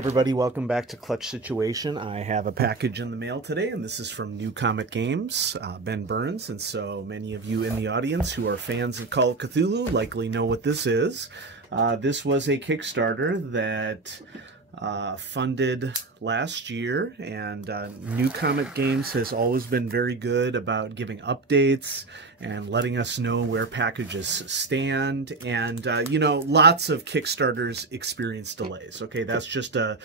everybody, welcome back to Clutch Situation. I have a package in the mail today, and this is from New Comet Games, Ben Burns, and so many of you in the audience who are fans of Call of Cthulhu likely know what this is. This was a Kickstarter that funded last year, and New Comet Games has always been very good about giving updates and letting us know where packages stand, and you know, lots of Kickstarters experience delays. Okay, that's just a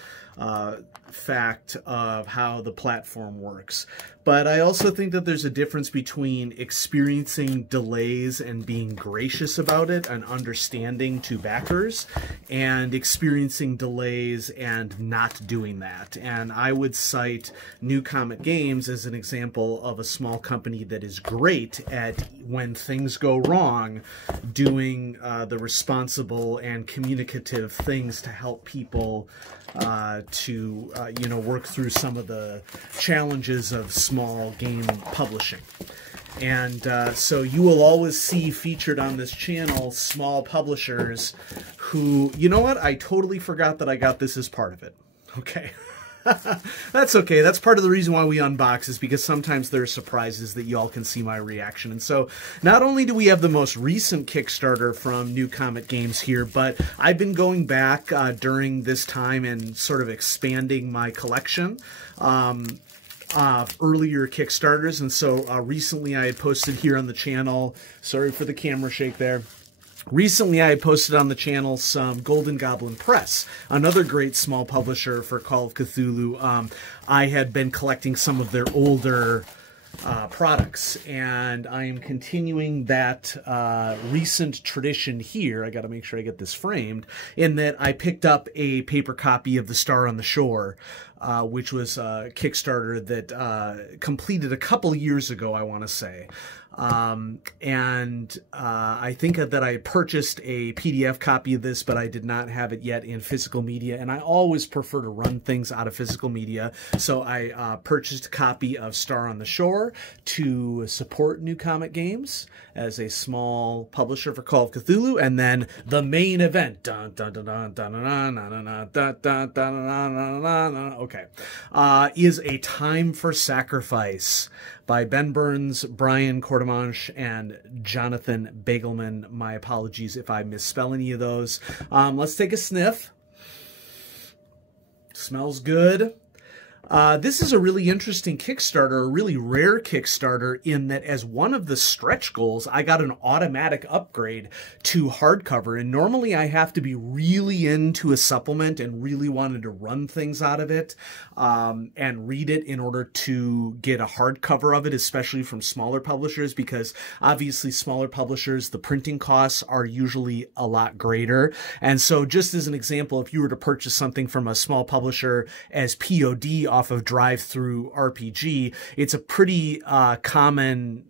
fact of how the platform works. But I also think that there's a difference between experiencing delays and being gracious about it and understanding to backers, and experiencing delays and not doing that. And I would cite New Comet Games as an example of a small company that is great at, when things go wrong, doing the responsible and communicative things to help people you know, work through some of the challenges of small game publishing. And so you will always see featured on this channel small publishers who, you know what, I totally forgot that I got this as part of it. Okay. That's okay. That's part of the reason why we unbox, is because sometimes there are surprises that y'all can see my reaction. And so not only do we have the most recent Kickstarter from New Comet Games here, but I've been going back during this time and sort of expanding my collection of earlier Kickstarters. And so recently I had posted here on the channel, sorry for the camera shake there, recently, I posted on the channel some Golden Goblin Press, another great small publisher for Call of Cthulhu. I had been collecting some of their older products, and I am continuing that recent tradition here. I got to make sure I get this framed, in that I picked up a paper copy of The Star on the Shore, which was a Kickstarter that completed a couple years ago, I want to say. I think that I purchased a PDF copy of this, but I did not have it yet in physical media, and I always prefer to run things out of physical media, so I purchased a copy of Star on the Shore to support New Comet Games as a small publisher for Call of Cthulhu. And then the main event, okay, is A Time for Sacrifice by Ben Burns, Brian Cordemanche, and Jonathan Bagelman. My apologies if I misspell any of those. Let's take a sniff. Smells good. This is a really interesting Kickstarter, a really rare Kickstarter, in that as one of the stretch goals, I got an automatic upgrade to hardcover. And normally I have to be really into a supplement and really wanted to run things out of it and read it in order to get a hardcover of it, especially from smaller publishers, because obviously smaller publishers, the printing costs are usually a lot greater. And so just as an example, if you were to purchase something from a small publisher as POD off of Drive-Thru RPG, it's a pretty common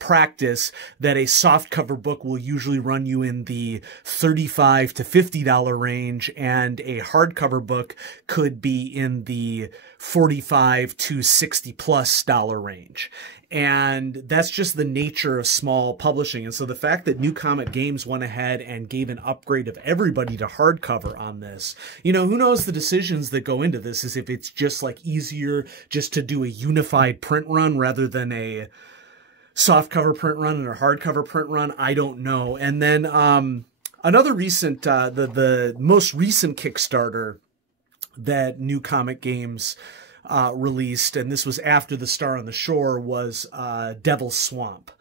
practice that a softcover book will usually run you in the $35 to $50 range, and a hardcover book could be in the $45 to $60+ range. And that's just the nature of small publishing. And so the fact that New Comet Games went ahead and gave an upgrade of everybody to hardcover on this, you know, who knows the decisions that go into this, is if it's just like easier just to do a unified print run rather than a softcover print run and a hardcover print run. I don't know. And then another recent, the most recent Kickstarter that New Comet Games released, and this was after The Star on the Shore, was Devil's Swamp,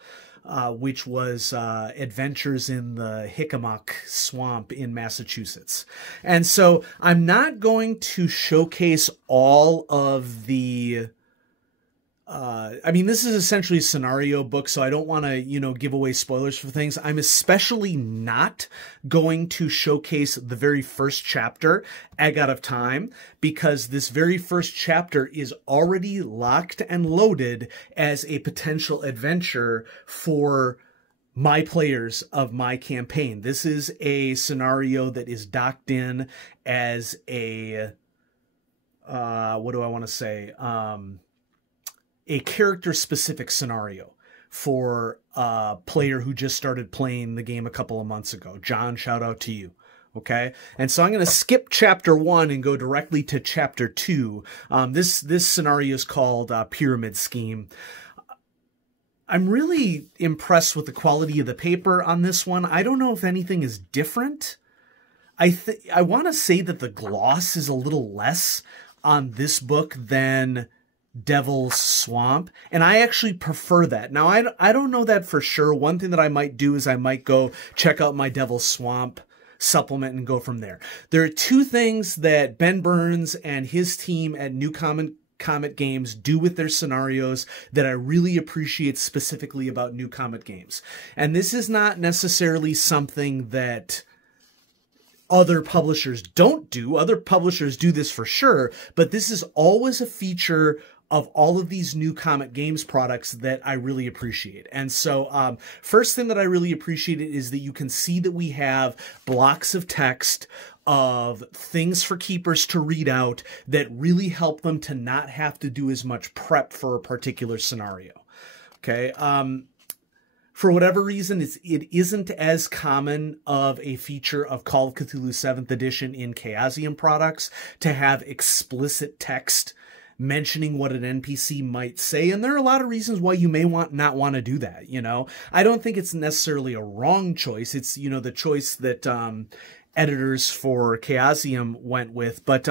which was adventures in the Hickomock Swamp in Massachusetts. And so I'm not going to showcase all of the I mean, this is essentially a scenario book, so I don't want to, you know, give away spoilers for things. I'm especially not going to showcase the very first chapter, Egg Out of Time, because this very first chapter is already locked and loaded as a potential adventure for my players of my campaign. This is a scenario that is docked in as a, what do I want to say? A character-specific scenario for a player who just started playing the game a couple of months ago. John, shout out to you. Okay, and so I'm going to skip chapter 1 and go directly to chapter 2. This scenario is called Pyramid Scheme. I'm really impressed with the quality of the paper on this one. I don't know if anything is different. I want to say that the gloss is a little less on this book than Devil's Swamp, and I actually prefer that. Now, I don't know that for sure. One thing that I might do is I might go check out my Devil's Swamp supplement and go from there. There are two things that Ben Burns and his team at New Comet Games do with their scenarios that I really appreciate specifically about New Comet Games. And this is not necessarily something that other publishers don't do. Other publishers do this for sure, but this is always a feature of all of these New Comet Games products that I really appreciate. And so first thing that I really appreciate is that you can see that we have blocks of text of things for keepers to read out that really help them to not have to do as much prep for a particular scenario. Okay. For whatever reason, it isn't as common of a feature of Call of Cthulhu 7th Edition in Chaosium products to have explicit text mentioning what an NPC might say. And there are a lot of reasons why you may not want to do that, you know. I don't think it's necessarily a wrong choice. It's, you know, the choice that editors for Chaosium went with. But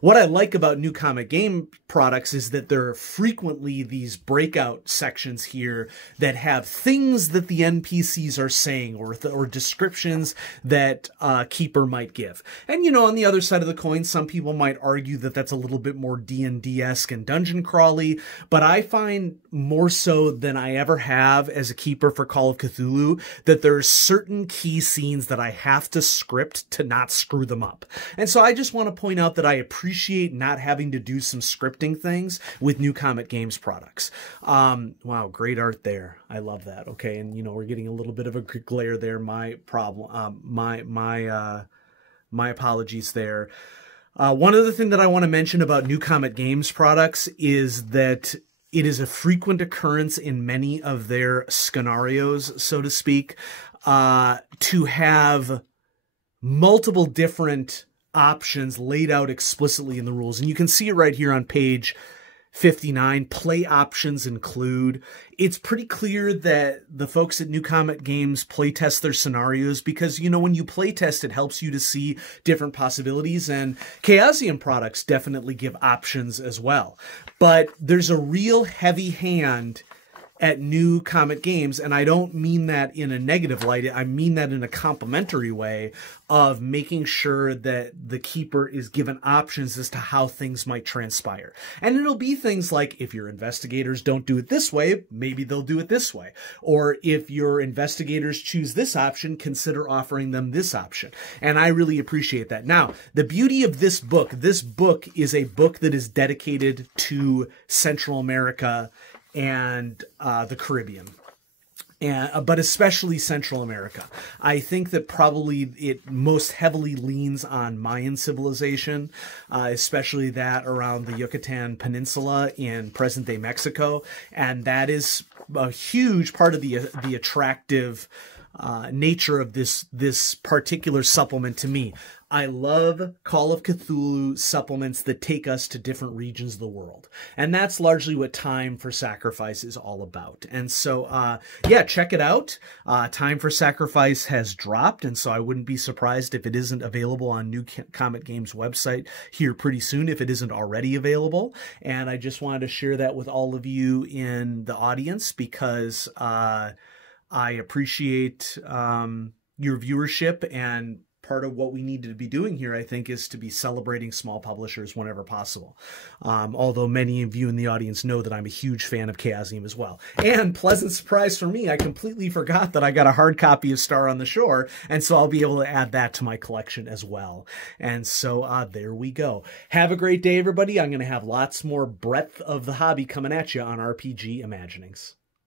what I like about New Comet Game products is that there are frequently these breakout sections here that have things that the NPCs are saying or descriptions that Keeper might give. And, you know, on the other side of the coin, some people might argue that that's a little bit more D&D-esque and dungeon crawly, but I find more so than I ever have as a Keeper for Call of Cthulhu that there are certain key scenes that I have to script to not screw them up. And so I just want to point out that I appreciate not having to do some scripting things with New Comet Games products. Wow, great art there. I love that. Okay, and you know, we're getting a little bit of a glare there. My problem, my apologies there. One other thing that I want to mention about New Comet Games products is that it is a frequent occurrence in many of their scenarios, so to speak, to have multiple different options laid out explicitly in the rules. And you can see it right here on page 59. Play options include. It's pretty clear that the folks at New Comet Games playtest their scenarios because, you know, when you playtest, it helps you to see different possibilities. And Chaosium products definitely give options as well. But there's a real heavy hand at New Comet Games, and I don't mean that in a negative light. I mean that in a complimentary way of making sure that the keeper is given options as to how things might transpire. And it'll be things like, if your investigators don't do it this way, maybe they'll do it this way. Or if your investigators choose this option, consider offering them this option. And I really appreciate that. Now, the beauty of this book is a book that is dedicated to Central America and the Caribbean, but especially Central America. I think that probably it most heavily leans on Mayan civilization, especially that around the Yucatan Peninsula in present-day Mexico, and that is a huge part of the attractive nature of this particular supplement to me. I love Call of Cthulhu supplements that take us to different regions of the world. And that's largely what Time for Sacrifice is all about. And so, yeah, check it out. Time for Sacrifice has dropped, and so I wouldn't be surprised if it isn't available on New Comet Games website here pretty soon, if it isn't already available. And I just wanted to share that with all of you in the audience because I appreciate your viewership, and part of what we need to be doing here, I think, is to be celebrating small publishers whenever possible. Although many of you in the audience know that I'm a huge fan of Chaosium as well. And pleasant surprise for me, I completely forgot that I got a hard copy of Star on the Shore, and so I'll be able to add that to my collection as well. And so there we go. Have a great day, everybody. I'm going to have lots more breadth of the hobby coming at you on RPG Imaginings.